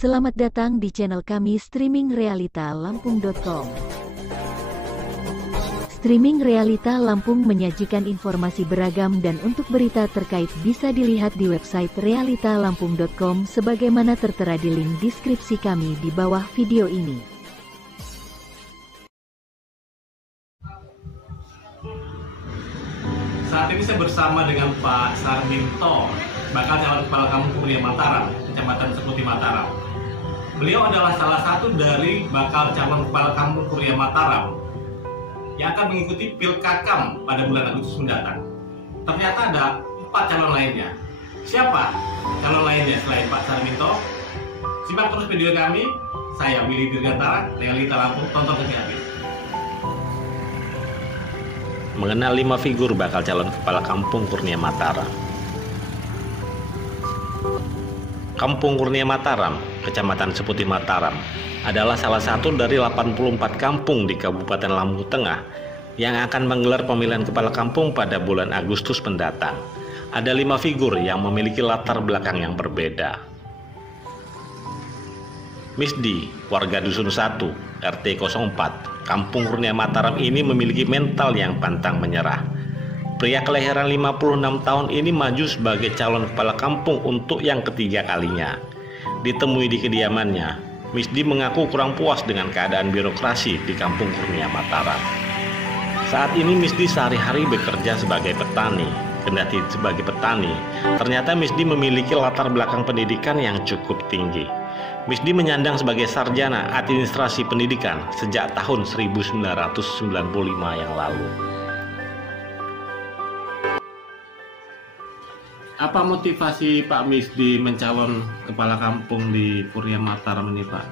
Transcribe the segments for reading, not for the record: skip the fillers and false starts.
Selamat datang di channel kami Streaming Realita Lampung.com. Streaming Realita Lampung menyajikan informasi beragam dan untuk berita terkait bisa dilihat di website realitalampung.com sebagaimana tertera di link deskripsi kami di bawah video ini. Saat ini saya bersama dengan Pak Sarminto, bakal calon kepala kampung Kurnia Mataram, Kecamatan Seputi Mataram. Beliau adalah salah satu dari bakal calon kepala kampung Kurnia Mataram yang akan mengikuti Pilkakam pada bulan Agustus mendatang. Ternyata ada 4 calon lainnya. Siapa calon lainnya selain Pak Sarminto? Simak terus video kami. Saya Willy Dirgantara, Realita Lampung, tonton sampai habis. Mengenal 5 figur bakal calon kepala kampung Kurnia Mataram. Kampung Kurnia Mataram, Kecamatan Seputi Mataram, adalah salah satu dari 84 kampung di Kabupaten Lampung Tengah yang akan menggelar pemilihan kepala kampung pada bulan Agustus mendatang. Ada 5 figur yang memiliki latar belakang yang berbeda. Misdi, warga Dusun 1, RT 04, Kampung Kurnia Mataram ini memiliki mental yang pantang menyerah. Pria kelahiran 56 tahun ini maju sebagai calon kepala kampung untuk yang ketiga kalinya. Ditemui di kediamannya, Misdi mengaku kurang puas dengan keadaan birokrasi di Kampung Kurnia Mataram. Saat ini Misdi sehari-hari bekerja sebagai petani. Kendati sebagai petani, ternyata Misdi memiliki latar belakang pendidikan yang cukup tinggi. Misdi menyandang sebagai sarjana administrasi pendidikan sejak tahun 1995 yang lalu. Apa motivasi Pak Misdi mencalon kepala kampung di Kurnia Mataram ini, Pak?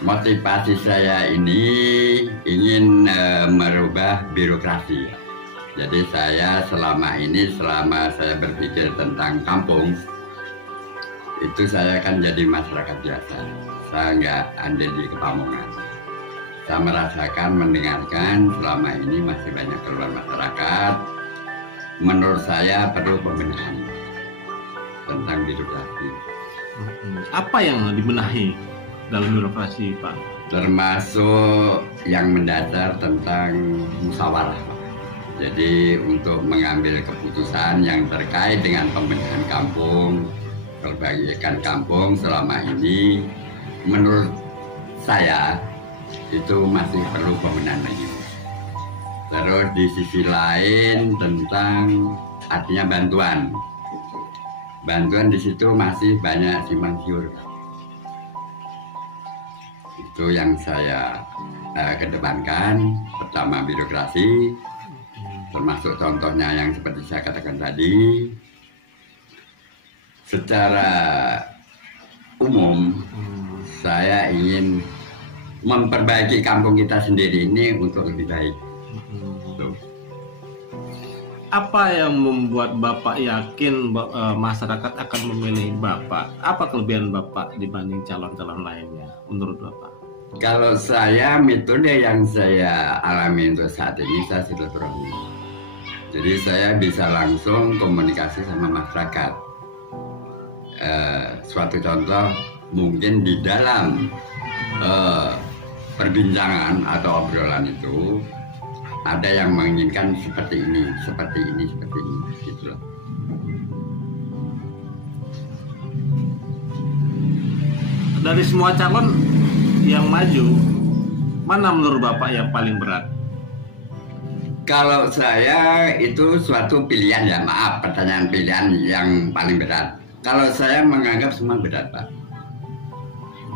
Motivasi saya ini ingin merubah birokrasi. Jadi saya selama saya berpikir tentang kampung, itu saya kan jadi masyarakat biasa. Saya nggak ada di kepamungan. Saya merasakan, mendengarkan selama ini masih banyak keluhan masyarakat. Menurut saya perlu pembenahan tentang birokrasi. Apa yang dibenahi dalam birokrasi, Pak? Termasuk yang mendasar tentang musyawarah. Jadi untuk mengambil keputusan yang terkait dengan pembenahan kampung, perbaikan kampung selama ini, menurut saya itu masih perlu pembenahan lagi. Terus di sisi lain tentang artinya bantuan. Bantuan di situ masih banyak simpang siur. Itu yang saya kedepankan. Pertama birokrasi, termasuk contohnya yang seperti saya katakan tadi. Secara umum, saya ingin memperbaiki kampung kita sendiri ini untuk lebih baik. Apa yang membuat Bapak yakin masyarakat akan memilih Bapak? Apa kelebihan Bapak dibanding calon-calon lainnya menurut Bapak? Kalau saya, metode yang saya alami untuk saat ini, saya silaturahmi. Jadi saya bisa langsung komunikasi sama masyarakat. Suatu contoh, mungkin di dalam perbincangan atau obrolan itu ada yang menginginkan seperti ini, gitu loh. Dari semua calon yang maju, mana menurut Bapak yang paling berat? Kalau saya itu suatu pilihan ya, maaf, pertanyaan pilihan yang paling berat. Kalau saya menganggap semua berat, Pak.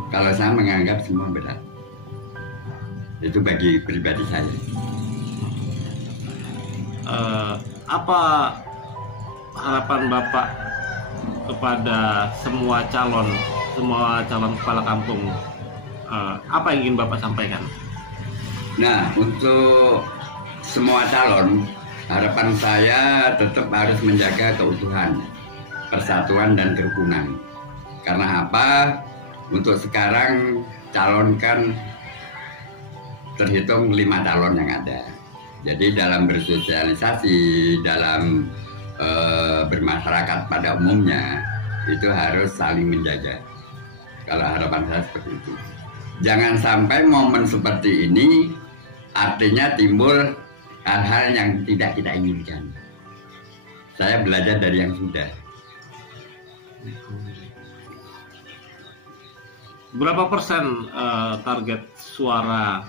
Kalau saya menganggap semua berat. Itu bagi pribadi saya. Apa harapan Bapak kepada semua calon kepala kampung? Apa yang ingin Bapak sampaikan? Nah, untuk semua calon, harapan saya tetap harus menjaga keutuhan, persatuan dan kerukunan. Karena apa? Untuk sekarang calon kan terhitung 5 calon yang ada. Jadi dalam bersosialisasi, dalam bermasyarakat pada umumnya, itu harus saling menjaga. Kalau harapan saya seperti itu. Jangan sampai momen seperti ini artinya timbul hal-hal yang tidak kita inginkan. Saya belajar dari yang sudah. Berapa persen target suara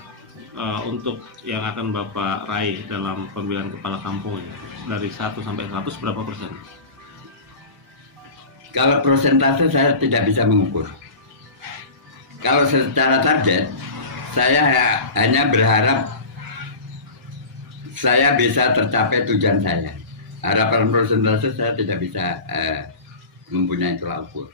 untuk yang akan Bapak raih dalam pemilihan kepala kampung ini? Dari 1 sampai 100 berapa persen? Kalau persentase saya tidak bisa mengukur. Kalau secara target, saya hanya berharap saya bisa tercapai tujuan saya. Harapan persentase saya tidak bisa mempunyai tolak ukur.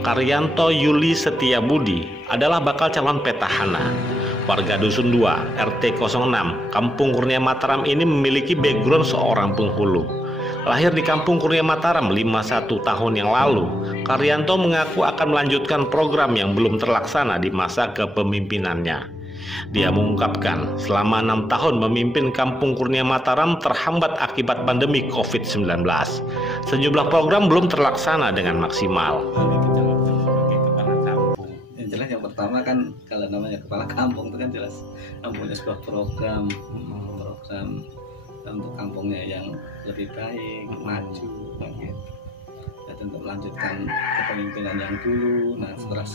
Karyanto Yuli Setiabudi adalah bakal calon petahana. Warga Dusun 2, RT 06, Kampung Kurnia Mataram ini memiliki background seorang penghulu. Lahir di Kampung Kurnia Mataram 51 tahun yang lalu, Karyanto mengaku akan melanjutkan program yang belum terlaksana di masa kepemimpinannya. Dia mengungkapkan selama 6 tahun memimpin Kampung Kurnia Mataram terhambat akibat pandemi COVID-19. Sejumlah program belum terlaksana dengan maksimal. Jelas yang pertama kan kalau namanya kepala kampung itu kan jelas mempunyai sebuah program untuk kampungnya yang lebih baik, maju, gitu. Dan untuk melanjutkan kepemimpinan yang dulu. Nah setelah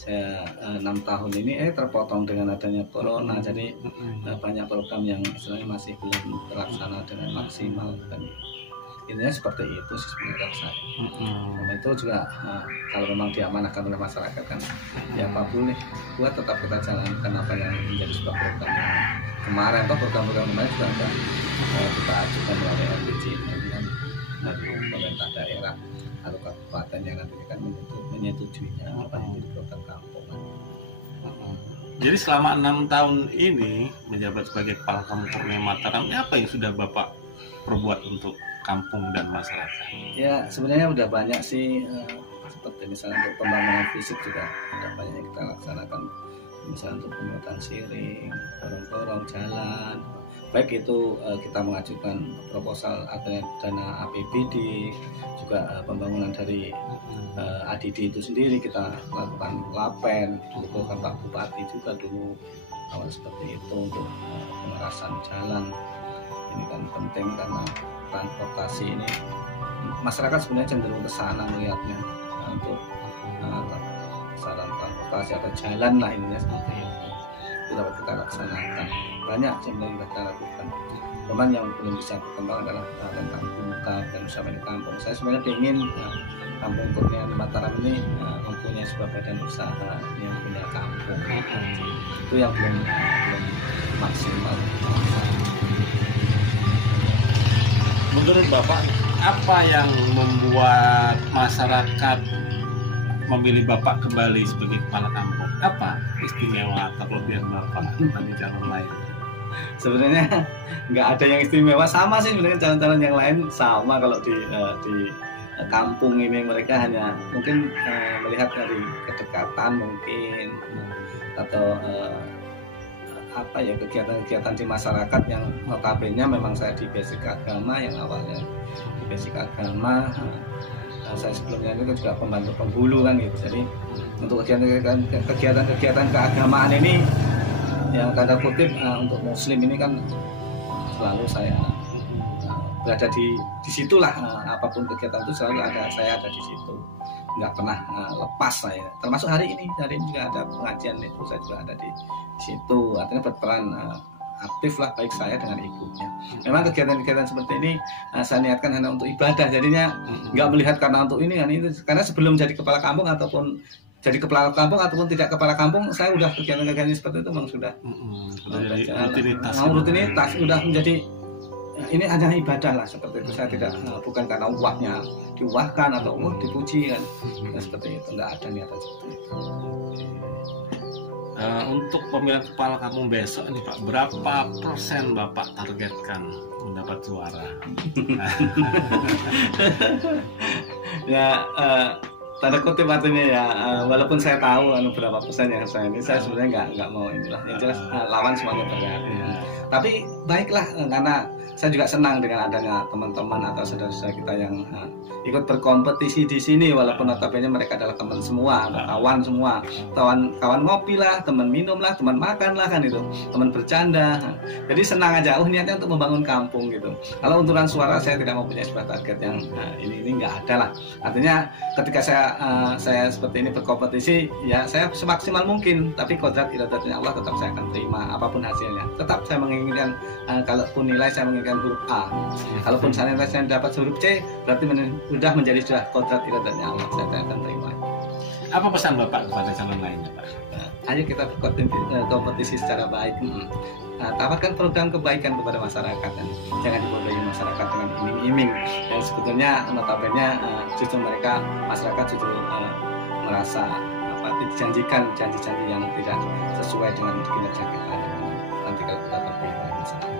saya 6 tahun ini terpotong dengan adanya corona, jadi banyak program yang istilahnya masih belum terlaksana dengan maksimal. Dan intinya seperti itu sih sebenarnya saya. Nah, itu juga kalau memang diamanahkan oleh masyarakat kan ya apa boleh buat tetap kita jalankan apa yang menjadi sebuah program yang kemarin. Program-program kemarin juga ada kita ajukan melalui LPG dari pemerintah daerah atau kabupaten yang nanti kan menyetujuinya apa yang menjadi program kampung. Jadi selama 6 tahun ini menjabat sebagai kepala Kampung Kurnia Mataram, apa yang sudah Bapak perbuat untuk kampung dan masyarakat? Ya sebenarnya udah banyak sih, seperti misalnya untuk pembangunan fisik juga udah banyak yang kita laksanakan, misalnya untuk pemetaan siring, gorong-gorong, jalan, baik itu kita mengajukan proposal adanya dana APBD, juga pembangunan dari ADD itu sendiri kita lakukan lapen, didukung Pak Bupati juga dulu awal seperti itu untuk pengerasan jalan. Ini kan penting karena transportasi ini masyarakat sebenarnya cenderung ke sana melihatnya untuk saran transportasi atau jalan lah ininya seperti itu dapat kita laksanakan. Banyak sebenarnya kita lakukan. Cuman yang belum bisa berkembang adalah tentang buka dan usaha di kampung. Saya sebenarnya ingin Kampung Kurnia Mataram ini mempunyai sebuah badan usaha yang punya kampung. Itu yang belum maksimal. Menurut Bapak, apa yang membuat masyarakat memilih Bapak kembali sebagai kepala kampung? Apa istimewa terlebih Bapak dibanding calon lain? Sebenarnya nggak ada yang istimewa, sama sih sebenarnya calon-calon yang lain sama. Kalau di kampung ini mereka hanya mungkin melihat dari kedekatan mungkin atau apa ya kegiatan-kegiatan di masyarakat yang notabene memang saya di basic agama, yang awalnya di basic agama, saya sebelumnya itu juga pembantu penghulu kan gitu. Jadi untuk kegiatan keagamaan ini yang tanda kutip untuk muslim ini kan selalu saya berada di situlah, apapun kegiatan itu selalu saya ada di situ, nggak pernah lepas saya. Termasuk hari ini juga ada pengajian itu saya juga ada di situ, artinya berperan aktif lah baik saya dengan ibunya. Memang kegiatan-kegiatan seperti ini saya niatkan hanya untuk ibadah, jadinya nggak melihat karena untuk ini kan itu. Karena sebelum jadi kepala kampung ataupun jadi kepala kampung ataupun tidak kepala kampung, saya udah kegiatan-kegiatan seperti itu memang sudah rutinitas udah menjadi ini hanya ibadah lah seperti itu. Saya tidak bukan karena uangnya diwahkan atau dipuji kan, seperti itu, nggak ada niatan seperti itu. Untuk pemilihan kepala kampung besok ini Pak, berapa persen Bapak targetkan mendapat suara? Ya tanda kutip artinya ya, walaupun saya tahu berapa persen yang saya ini, saya sebenarnya nggak mau inilah. Yang jelas lawan semuanya berat. Tapi baiklah, karena saya juga senang dengan adanya teman-teman atau saudara-saudara kita yang ikut berkompetisi di sini, walaupun notabene mereka adalah teman semua, kawan semua, kawan ngopi lah, teman minum lah, teman makan lah kan itu, teman bercanda. Jadi senang aja, niatnya untuk membangun kampung gitu. Kalau unturan suara saya tidak mempunyai sebuah target yang ini nggak ada lah. Artinya ketika saya seperti ini berkompetisi, ya saya semaksimal mungkin, tapi kodrat iradatnya Allah tetap saya akan terima apapun hasilnya. Tetap saya menginginkan, kalaupun nilai saya menginginkan huruf A, kalaupun saya dapat huruf C, berarti sudah menjadi kodrat iradatnya Allah, saya akan terima. Apa pesan Bapak kepada calon lainnya, Pak? Ayo kita berkompetisi secara baik. Tawarkan program kebaikan kepada masyarakat, dan jangan dibodohi masyarakat dengan iming-iming yang sebetulnya notabene justru masyarakat justru merasa dijanjikan janji-janji yang tidak sesuai dengan kinerja kita. Nanti kalau kita terpilih oleh masyarakat,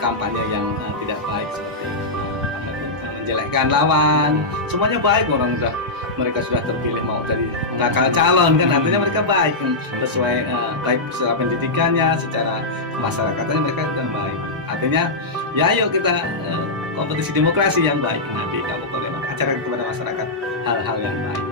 kampanye yang tidak baik seperti menjelekkan lawan, semuanya baik, mereka sudah terpilih mau dari bakal calon kan, artinya mereka baik kan, sesuai baik secara pendidikannya, secara masyarakatnya mereka sudah baik. Artinya ya ayo kita kompetisi demokrasi yang baik, nanti kamu boleh ajarkan kepada masyarakat hal-hal yang baik.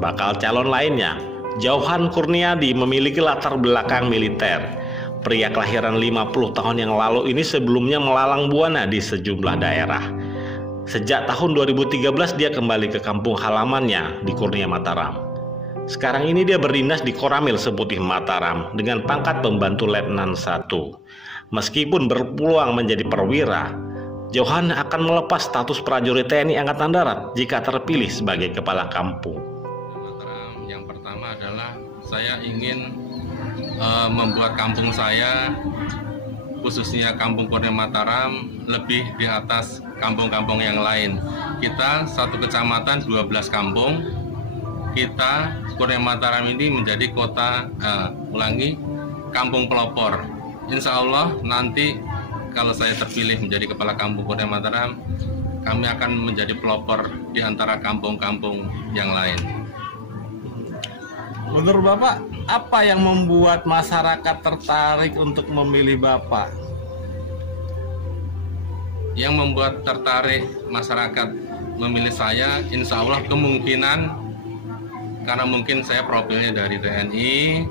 Bakal calon lainnya, Jauhan Kurniadi, memiliki latar belakang militer. Pria kelahiran 50 tahun yang lalu ini sebelumnya melalang buana di sejumlah daerah. Sejak tahun 2013 dia kembali ke kampung halamannya di Kurnia Mataram. Sekarang ini dia berdinas di Koramil Seputih Mataram dengan pangkat pembantu letnan 1. Meskipun berpeluang menjadi perwira, Jauhan akan melepas status prajurit TNI Angkatan Darat jika terpilih sebagai kepala kampung. Yang pertama adalah saya ingin membuat kampung saya, khususnya kampung Kurnia Mataram, lebih di atas kampung-kampung yang lain. Kita satu kecamatan 12 kampung, kita Kurnia Mataram ini menjadi kampung pelopor. Insya Allah nanti kalau saya terpilih menjadi kepala kampung Kurnia Mataram, kami akan menjadi pelopor di antara kampung-kampung yang lain. Menurut Bapak, apa yang membuat masyarakat tertarik untuk memilih Bapak? Yang membuat tertarik masyarakat memilih saya, insya Allah kemungkinan karena mungkin saya profilnya dari TNI,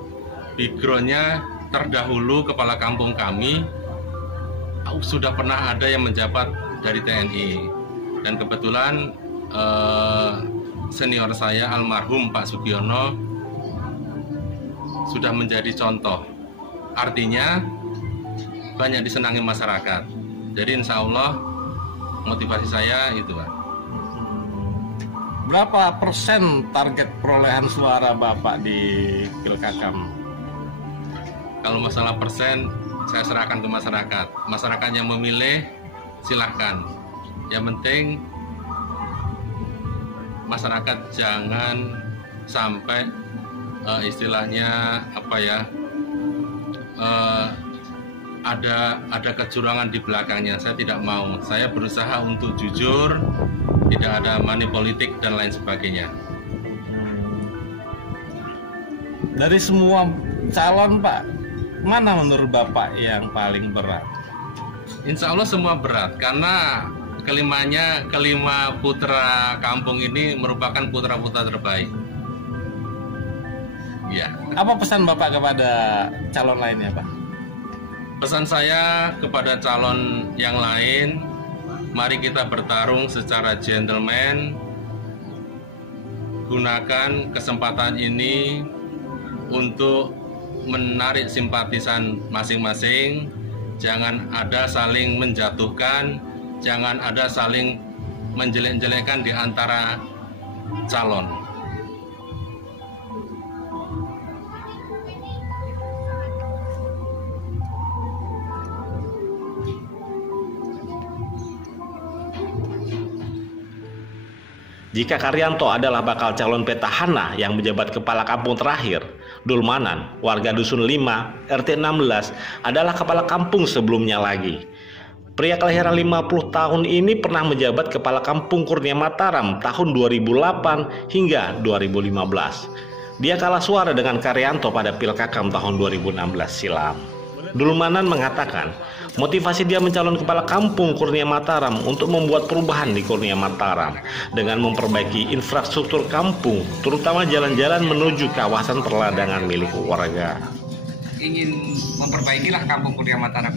backgroundnya terdahulu kepala kampung kami sudah pernah ada yang menjabat dari TNI, dan kebetulan senior saya almarhum Pak Sugiono sudah menjadi contoh, artinya banyak disenangi masyarakat. Jadi insya Allah motivasi saya itu, Pak. Berapa persen target perolehan suara Bapak di Pilkakam? Kalau masalah persen, saya serahkan ke masyarakat. Masyarakat yang memilih silahkan. Yang penting masyarakat jangan sampai istilahnya ada kecurangan di belakangnya. Saya tidak mau. Saya berusaha untuk jujur, tidak ada money politik dan lain sebagainya. Dari semua calon, Pak, mana menurut Bapak yang paling berat? Insya Allah semua berat, karena kelima putra kampung ini merupakan putra-putra terbaik. Ya. Apa pesan Bapak kepada calon lainnya, Pak? Pesan saya kepada calon yang lain, mari kita bertarung secara gentleman. Gunakan kesempatan ini untuk menarik simpatisan masing-masing. Jangan ada saling menjatuhkan, jangan ada saling menjelek-jelekkan di antara calon. Jika Karyanto adalah bakal calon petahana yang menjabat kepala kampung terakhir, Dulmanan, warga Dusun 5, RT 16, adalah kepala kampung sebelumnya lagi. Pria kelahiran 50 tahun ini pernah menjabat Kepala Kampung Kurnia Mataram tahun 2008 hingga 2015. Dia kalah suara dengan Karyanto pada Pilkakam tahun 2016 silam. Dulmanan mengatakan, motivasi dia mencalon Kepala Kampung Kurnia Mataram untuk membuat perubahan di Kurnia Mataram dengan memperbaiki infrastruktur kampung, terutama jalan-jalan menuju kawasan perladangan milik warga. Ingin memperbaikilah Kampung Kurnia Mataram.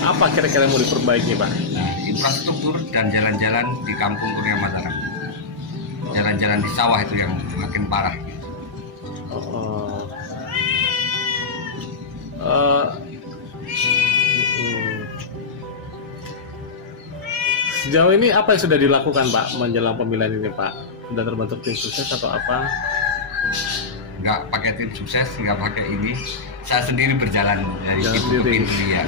Apa kira-kira yang mau diperbaiki, Pak? Nah, infrastruktur dan jalan-jalan di Kampung Kurnia Mataram. Jalan-jalan di sawah itu yang makin parah. Sejauh ini apa yang sudah dilakukan, Pak, menjelang pemilihan ini, Pak? Sudah terbentuk tim sukses atau apa? Nggak pakai tim sukses, nggak pakai ini. Saya sendiri berjalan dari pintu ke pintu ya.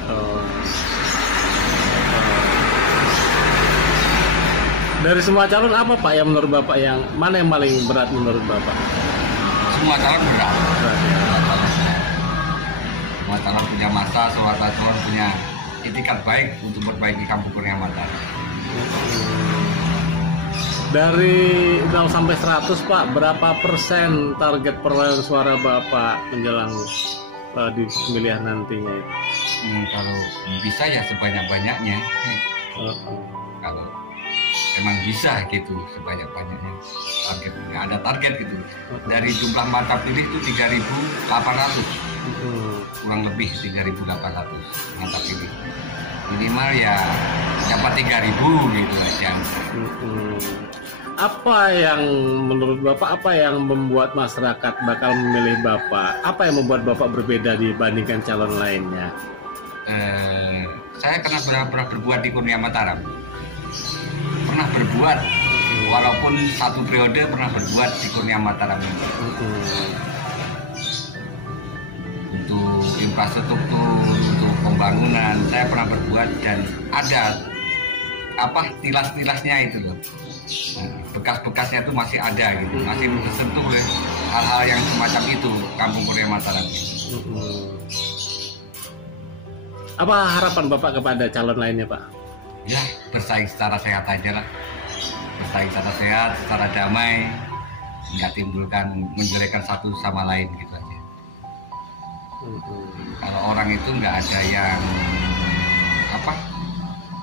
Dari semua calon apa, Pak, yang menurut Bapak mana yang paling berat menurut Bapak? Semua calon berat. Berat, ya. Semua calon punya masa, semua calon punya itikat baik untuk memperbaiki Kampung Kurnia Mataram. Dari 0 sampai 100, Pak, berapa persen target perolehan suara Bapak menjelang di pemilihan nantinya? Kalau bisa ya sebanyak-banyaknya. Kalau emang bisa gitu sebanyak-banyaknya. Target, nggak ada target gitu. Dari jumlah mata pilih itu 3.800, kurang lebih 3.800 mata pilih. Minimal ya dapat 3.000 gitu aja. Apa yang menurut Bapak, apa yang membuat masyarakat bakal memilih Bapak? Apa yang membuat Bapak berbeda dibandingkan calon lainnya? Saya pernah berbuat di Kurnia Mataram. Pernah berbuat, walaupun satu periode pernah berbuat di Kurnia Mataram. Untuk infrastruktur, untuk pembangunan, saya pernah berbuat dan ada tilas-tilasnya itu loh. Bekas-bekasnya itu masih ada gitu, masih tersentuh oleh hal-hal yang semacam itu Kampung Kurnia Mataram. Apa harapan Bapak kepada calon lainnya, Pak? Ya, bersaing secara sehat aja lah. Bersaing secara sehat, secara damai, nggak timbulkan menjelekkan satu sama lain gitu aja. Kalau orang itu nggak ada yang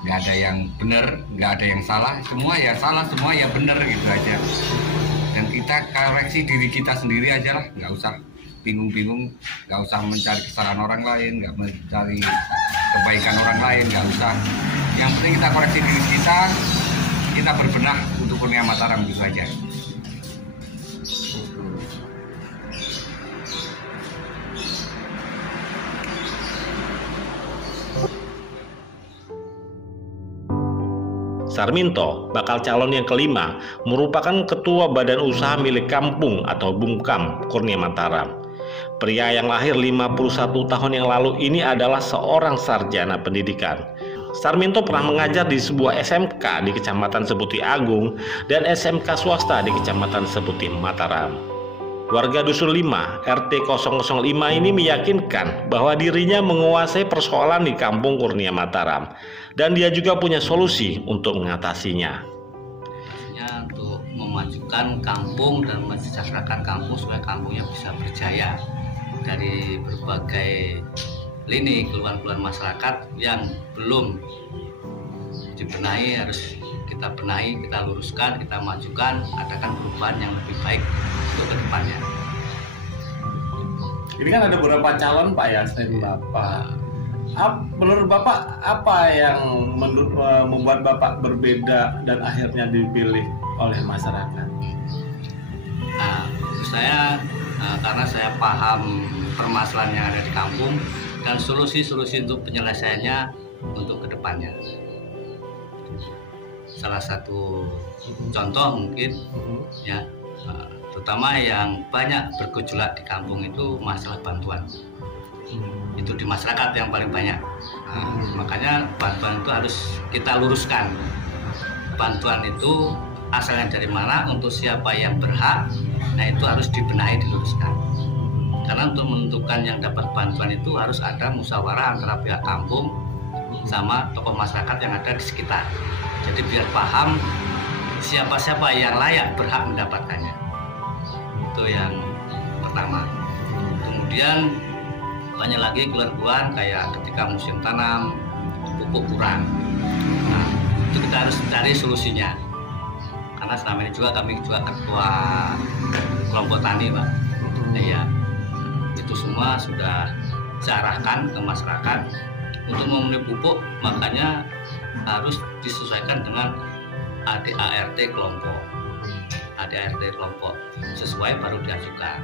nggak ada yang benar, nggak ada yang salah, semua ya salah, semua ya benar gitu aja. Dan kita koreksi diri kita sendiri aja lah, nggak usah bingung-bingung, nggak usah mencari kesalahan orang lain, nggak mencari kebaikan orang lain, nggak usah. Yang penting kita koreksi diri kita berbenah untuk Kurnia Mataram gitu aja. Sarminto, bakal calon yang kelima, merupakan ketua badan usaha milik kampung atau Bumkam Kurnia Mataram. Pria yang lahir 51 tahun yang lalu ini adalah seorang sarjana pendidikan. Sarminto pernah mengajar di sebuah SMK di Kecamatan Seputi Agung dan SMK swasta di Kecamatan Seputi Mataram. Warga Dusun 5, RT 005 ini meyakinkan bahwa dirinya menguasai persoalan di Kampung Kurnia Mataram dan dia juga punya solusi untuk mengatasinya. Untuk memajukan kampung dan mensejahterakan kampung supaya kampungnya bisa berjaya dari berbagai lini keluhan-keluhan masyarakat yang belum dibenahi, harus kita benahi, kita luruskan, kita majukan, adakan perubahan yang lebih baik untuk kedepannya. Ini kan ada beberapa calon, Pak, ya, selain Bapak. Menurut Bapak, apa yang membuat Bapak berbeda dan akhirnya dipilih oleh masyarakat? Nah, saya karena saya paham permasalahan yang ada di kampung dan solusi-solusi untuk penyelesaiannya untuk kedepannya. Salah satu contoh mungkin ya, terutama yang banyak bergejolak di kampung itu masalah bantuan. Itu di masyarakat yang paling banyak. Makanya bantuan itu harus kita luruskan. Bantuan itu asalnya dari mana, untuk siapa yang berhak, nah itu harus dibenahi, diluruskan. Karena untuk menentukan yang dapat bantuan itu harus ada musyawarah antara pihak kampung sama tokoh masyarakat yang ada di sekitar. Jadi biar paham siapa-siapa yang layak berhak mendapatkannya. Itu yang pertama. Kemudian banyak lagi keluhan-keluhan kayak ketika musim tanam pupuk kurang. Nah, itu kita harus cari solusinya. Karena selama ini juga kami juga ketua kelompok tani, Pak. Ya, itu semua sudah diarahkan ke masyarakat untuk memenuhi pupuk, makanya harus disesuaikan dengan ADART kelompok. ADART kelompok sesuai baru diajukan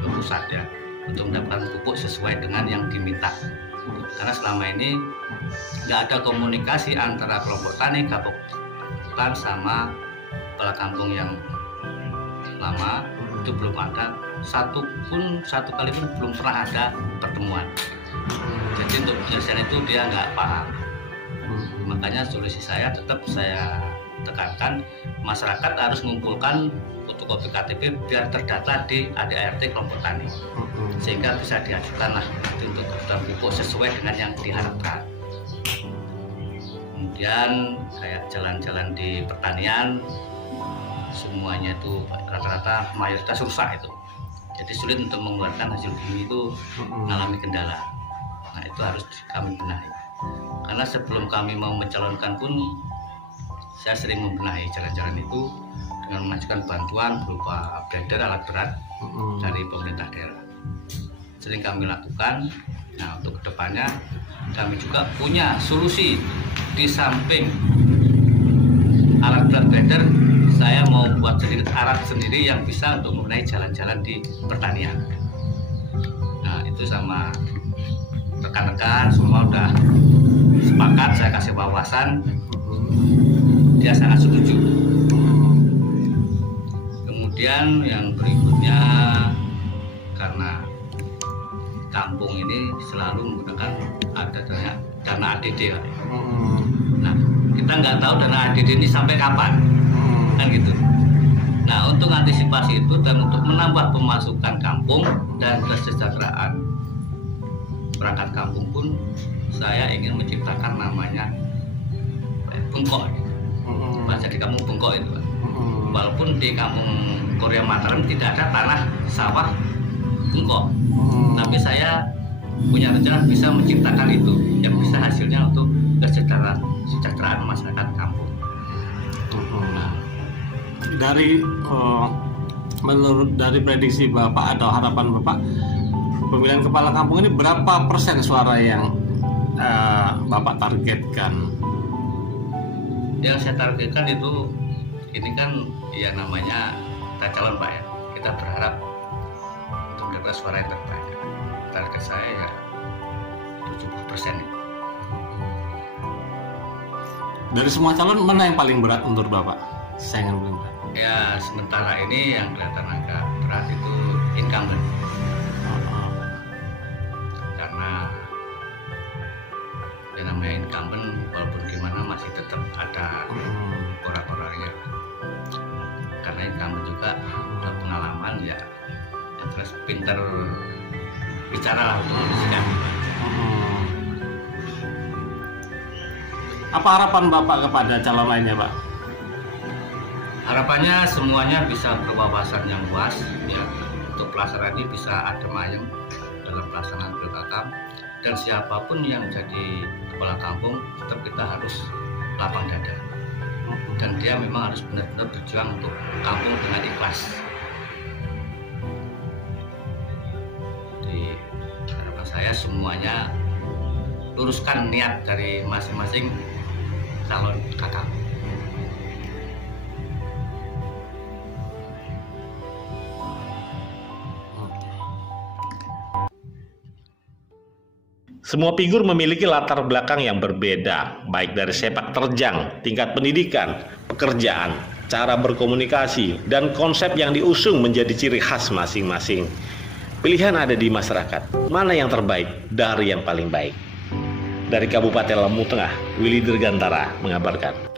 ke pusat ya, untuk mendapatkan pupuk sesuai dengan yang diminta. Karena selama ini nggak ada komunikasi antara kelompok tani, gabungan sama kepala kampung yang lama, itu belum ada satu kali pun belum pernah ada pertemuan. Jadi untuk penyelesaian itu dia nggak paham. Makanya solusi saya tetap saya tekankan, masyarakat harus mengumpulkan fotokopi KTP biar terdata di ADART kelompok tani, sehingga bisa diajukan lah untuk kebutuhan pupuk sesuai dengan yang diharapkan. Kemudian kayak jalan-jalan di pertanian semuanya itu rata-rata mayoritas rusak itu, jadi sulit untuk mengeluarkan hasil bumi itu, mengalami kendala. Nah, itu harus kami benahi. Karena sebelum kami mau mencalonkan pun saya sering membenahi jalan-jalan itu dengan mengajukan bantuan berupa blader alat berat dari pemerintah daerah. Sering kami lakukan. Nah, untuk kedepannya kami juga punya solusi. Di samping alat berat blader, saya mau buat sedikit alat sendiri yang bisa untuk membenahi jalan-jalan di pertanian. Nah, itu sama rekan-rekan semua udah sepakat, saya kasih wawasan, dia sangat setuju. Kemudian yang berikutnya, karena kampung ini selalu menggunakan dana ADD, Pak. Nah, kita nggak tahu dana ADD ini sampai kapan, kan gitu. Nah, untuk antisipasi itu dan untuk menambah pemasukan kampung dan kesejahteraan perangkat kampung pun, saya ingin menciptakan namanya bengkok. Bahasa di kampung bengkok itu, Pak. Walaupun di kampung Korea Mataram tidak ada tanah sawah bengkok, tapi saya punya rencana bisa menciptakan itu, yang bisa hasilnya untuk kesejahteraan masyarakat kampung. Menurut dari prediksi Bapak atau harapan Bapak, pemilihan kepala kampung ini berapa persen suara yang Bapak targetkan? Yang saya targetkan itu, ini kan ya namanya kita calon, Pak ya. Kita berharap untuk mendapat suara yang terbanyak. Target saya ya 70%. Dari semua calon, mana yang paling berat menurut Bapak? Saingan paling berat? Ya, sementara ini yang kelihatan agak berat itu incumbent. Karena yang namanya incumbent, walaupun gimana masih tetap ada orang-orangnya. Karena incumbent juga udah pengalaman ya, terus pinter bicara lah untuk membersihkan. Apa harapan Bapak kepada calon lainnya, Pak? Harapannya semuanya bisa berwawasan yang luas ya, untuk pelaksanaan ini bisa adem ayem dalam pelaksanaan pilkada, dan siapapun yang jadi kepala kampung tetap kita harus lapang dada, dan dia memang harus benar-benar berjuang untuk kampung dengan ikhlas. Jadi harapan saya semuanya luruskan niat dari masing-masing calon kakak. Semua figur memiliki latar belakang yang berbeda, baik dari sepak terjang, tingkat pendidikan, pekerjaan, cara berkomunikasi, dan konsep yang diusung menjadi ciri khas masing-masing. Pilihan ada di masyarakat, mana yang terbaik dari yang paling baik. Dari Kabupaten Lampung Tengah, Willy Dirgantara mengabarkan.